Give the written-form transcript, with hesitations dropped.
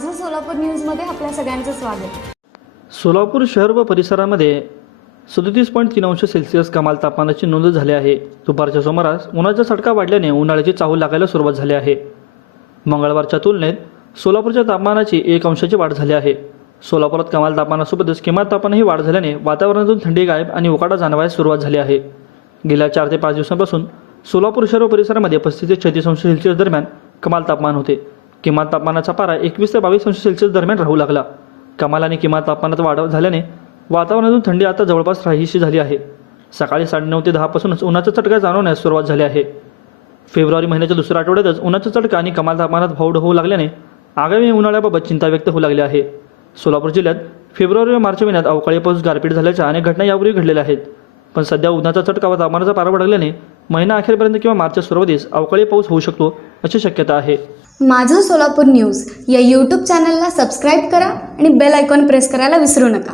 माझं सोलापूर न्यूजमध्ये आपल्या सगळ्यांचं स्वागत। सोलापूर शहर व परिसरामध्ये 37.3 अंश सेल्सिअस कमाल तापमानाची नोंद झाली आहे। दुपारच्या सुमारास उन्हाचा चटका वाढल्याने उन्हाळ्याची चाहूल लागायला सुरुवात झाली आहे। मंगळवारच्या तुलनेत सोलापूरच्या तापमानाची 1 अंशाची वाढ झाली आहे। सोलापुरात कमाल तापमानासोबतच किमान तापमानही वाढ झाल्याने वातावरणातून थंडी गायब आणि उकाडा जाणवायला सुरुवात झाली आहे। गेल्या 4 ते 5 दिवसांपासून सोलापूर शहर व परिसरामध्ये 35 ते 36 अंश सेल्सिअस दरम्यान कमाल तापमान होते। किमान तापमानाचा पारा 21 ते 22 अंश सेल्सिअस दरम्यान राहू लागला। कमाल आणि किमान तापमानात वाढ झाल्याने वातावरणातून थंडी आता जवळपास राहीशी झाली आहे। सकाळी 9:30 ते 10 पासूनच उन्हाचा चटका जाणवण्यास सुरुवात झाली आहे। फेब्रुवारी महिन्याच्या दुसऱ्या आठवड्यातच उन्हाचा चटका आणि कमाल तापमानात वाढ होऊ लागल्याने आगामी उन्हाळ्याबाबत चिंता व्यक्त होऊ लागली आहे। सोलापूर जिल्ह्यात फेब्रुवारी व मार्च महिन्यात अवकाळी पाऊस गारपीट झाल्याच्या अनेक घटना यापूर्वी घडलेल्या आहेत, पण सध्या उन्हाचा चटका व तापमानाचा पारा वाढल्याने महिना अखेरपर्यंत किंवा मार्चच्या सुरुवातीस अवकाळी पाऊस होऊ शकतो अशी शक्यता आहे। माझं सोलापूर न्यूज या यूट्यूब चॅनलला सबस्क्राईब करा आणि बेल आयकॉन प्रेस करायला विसरू नका।